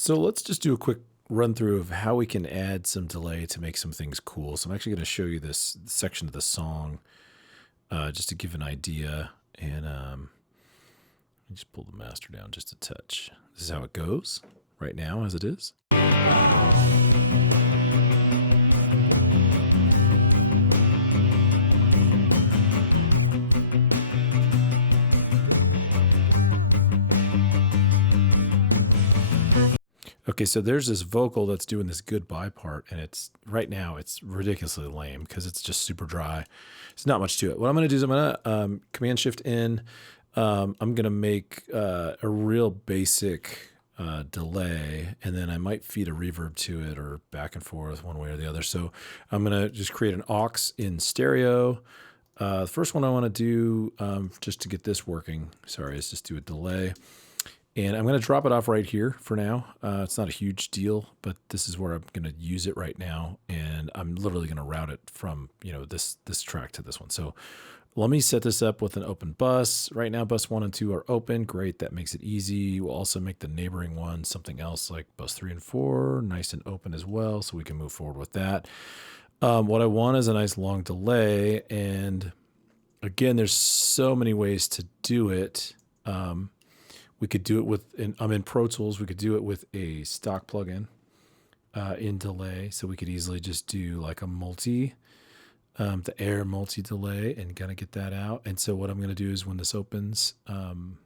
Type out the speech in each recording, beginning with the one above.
So let's just do a quick run through of how we can add some delay to make some things cool. So I'm actually going to show you this section of the song just to give an idea. And let me just pull the master down just a touch. This is how it goes right now as it is. Okay, so there's this vocal that's doing this goodbye part, and it's right now it's ridiculously lame because it's just super dry. It's not much to it. What I'm going to do is I'm going to Command Shift in. I'm going to make a real basic delay, and then I might feed a reverb to it or back and forth one way or the other. So I'm going to just create an aux in stereo. The first one I want to do, just to get this working, is just do a delay. And I'm going to drop it off right here for now. It's not a huge deal, but this is where I'm going to use it right now. And I'm literally going to route it from, this track to this one. So let me set this up with an open bus. Right now, bus 1 and 2 are open. Great. That makes it easy. We'll also make the neighboring one something else like bus 3 and 4, nice and open as well. So we can move forward with that. What I want is a nice long delay. And again, there's so many ways to do it. We could do it with, I'm in Pro Tools, we could do it with a stock plugin in delay. So we could easily just do like a multi, the air multi delay and kind of get that out. And so what I'm going to do is when this opens, I'm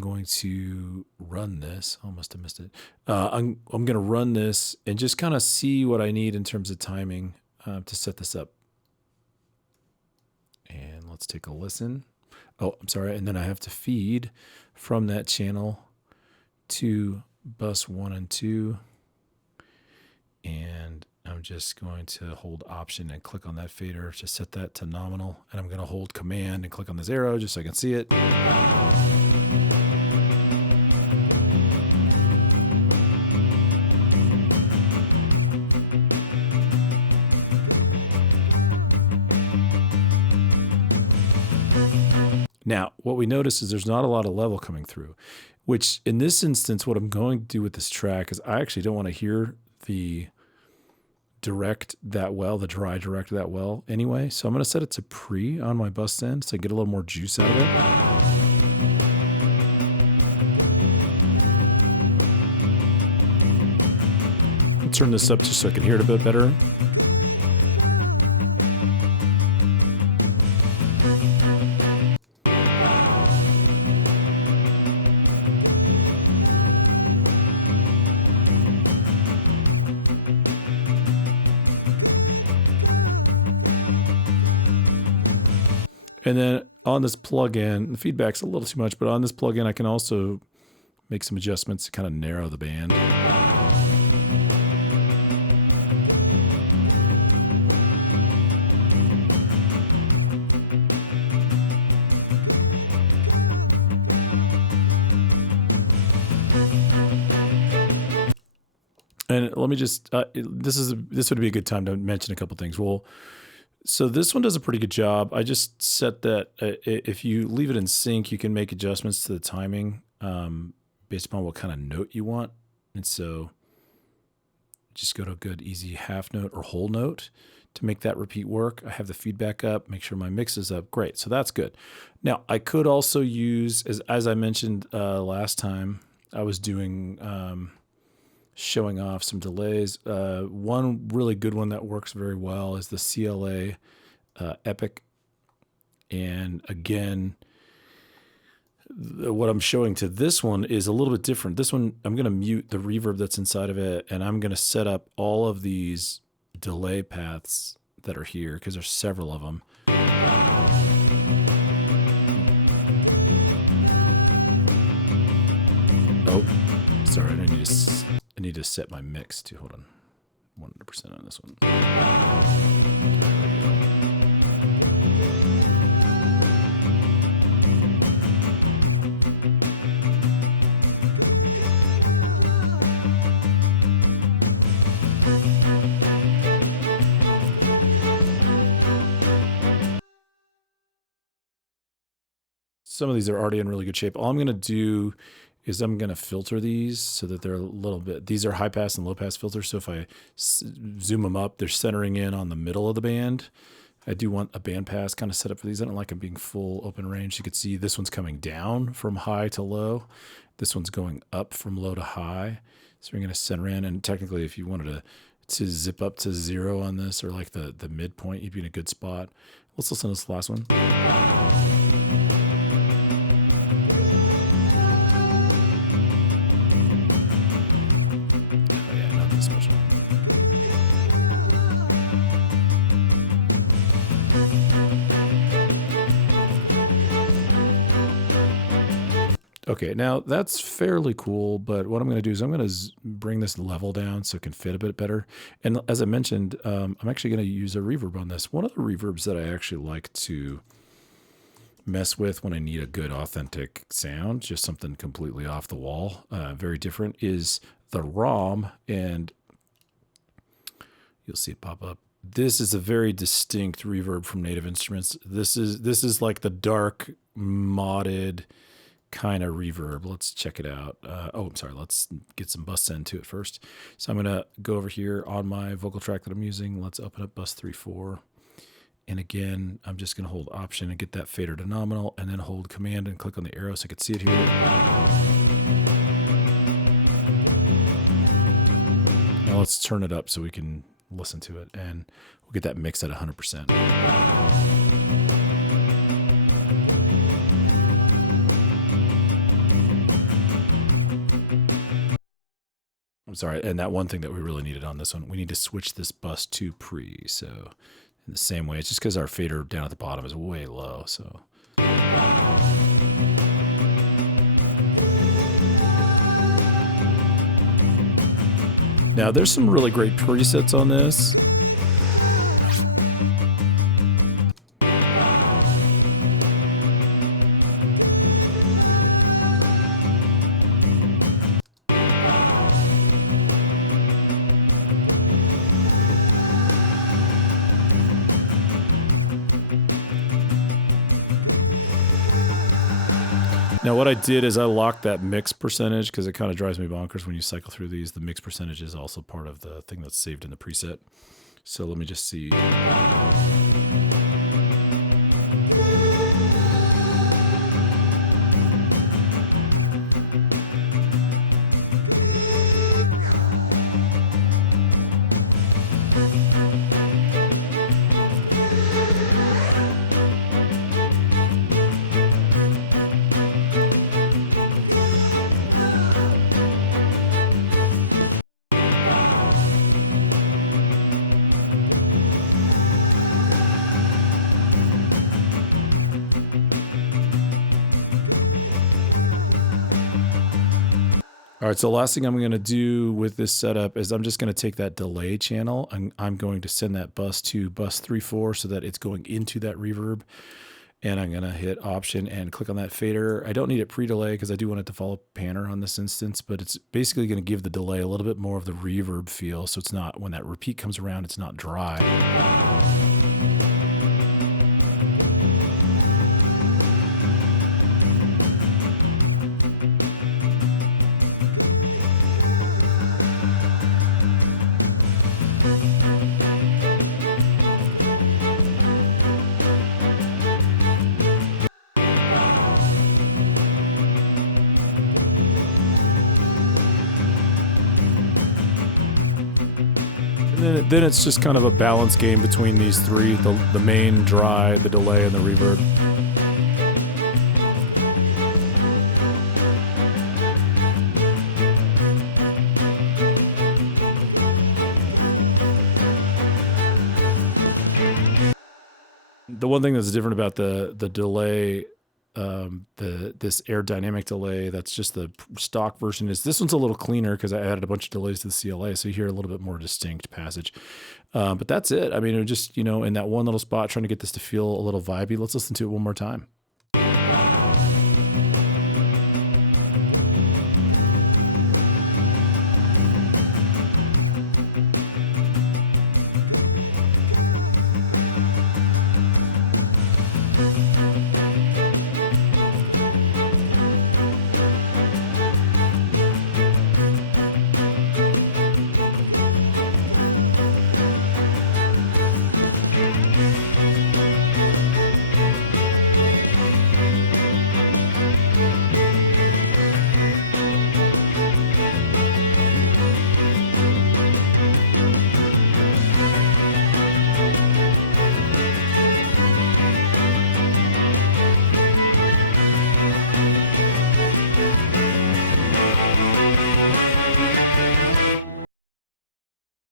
going to run this. Almost I missed it. I'm going to run this and just kind of see what I need in terms of timing to set this up. And let's take a listen. Oh, I'm sorry. And then I have to feed from that channel to bus 1 and 2. And I'm just going to hold Option and click on that fader to set that to nominal. And I'm going to hold Command and click on this arrow just so I can see it. Now, what we notice is there's not a lot of level coming through, which in this instance, what I'm going to do with this track is I actually don't want to hear the direct that well, the dry direct that well anyway. So I'm going to set it to pre on my bus end so I get a little more juice out of it. I'll turn this up just so I can hear it a bit better. And then on this plugin, the feedback's a little too much, but on this plugin, I can also make some adjustments to kind of narrow the band. And let me just, this would be a good time to mention a couple things. Well, so this one does a pretty good job. I just set that if you leave it in sync, you can make adjustments to the timing based upon what kind of note you want. And so just go to a good, easy half note or whole note to make that repeat work. I have the feedback up, make sure my mix is up. Great, so that's good. Now, I could also use, as I mentioned last time, I was doing showing off some delays. One really good one that works very well is the CLA Epic. And again, what I'm showing to this one is a little bit different. This one, I'm going to mute the reverb that's inside of it, and I'm going to set up all of these delay paths that are here because there's several of them. Oh, sorry, I need to set my mix to, hold on, 100% on this one. Some of these are already in really good shape. All I'm going to do is I'm going to filter these so that they're a little bit, these are high pass and low pass filters. So if I zoom them up, they're centering in on the middle of the band. I do want a band pass kind of set up for these. I don't like them being full open range. You can see this one's coming down from high to low. This one's going up from low to high. So we're going to center in, and technically if you wanted to zip up to 0 on this, or like the midpoint, you'd be in a good spot. Let's listen to this last one. Okay, now that's fairly cool, but what I'm going to do is I'm going to bring this level down so it can fit a bit better. And as I mentioned, I'm actually going to use a reverb on this. One of the reverbs that I actually like to mess with when I need a good authentic sound, just something completely off the wall, very different, is the Raum, and you'll see it pop up. This is a very distinct reverb from Native Instruments. This is like the dark modded kind of reverb. Let's check it out. I'm sorry. Let's get some bus send to it first. So I'm going to go over here on my vocal track that I'm using. Let's open up bus 3-4. And again, I'm just going to hold Option and get that fader to nominal, and then hold Command and click on the arrow so I can see it here. Now let's turn it up so we can listen to it, and we'll get that mix at 100%. I'm sorry, and that one thing that we really needed on this one, we need to switch this bus to pre. So in the same way, it's just because our fader down at the bottom is way low. So now there's some really great presets on this. Now what I did is I locked that mix percentage because it kind of drives me bonkers when you cycle through these. The mix percentage is also part of the thing that's saved in the preset. So let me just see. All right, so the last thing I'm going to do with this setup is I'm just going to take that delay channel and I'm going to send that bus to bus 3-4 so that it's going into that reverb. And I'm going to hit Option and click on that fader. I don't need it pre-delay because I do want it to follow Panner on this instance, but it's basically going to give the delay a little bit more of the reverb feel. So it's not, when that repeat comes around, it's not dry. And then it's just kind of a balance game between these three, the main, dry, the delay, and the reverb. The one thing that's different about the delay, this aerodynamic delay, that's just the stock version, is this one's a little cleaner because I added a bunch of delays to the CLA, so you hear a little bit more distinct passage. But that's it. I mean, it just, in that one little spot, trying to get this to feel a little vibey. Let's listen to it one more time.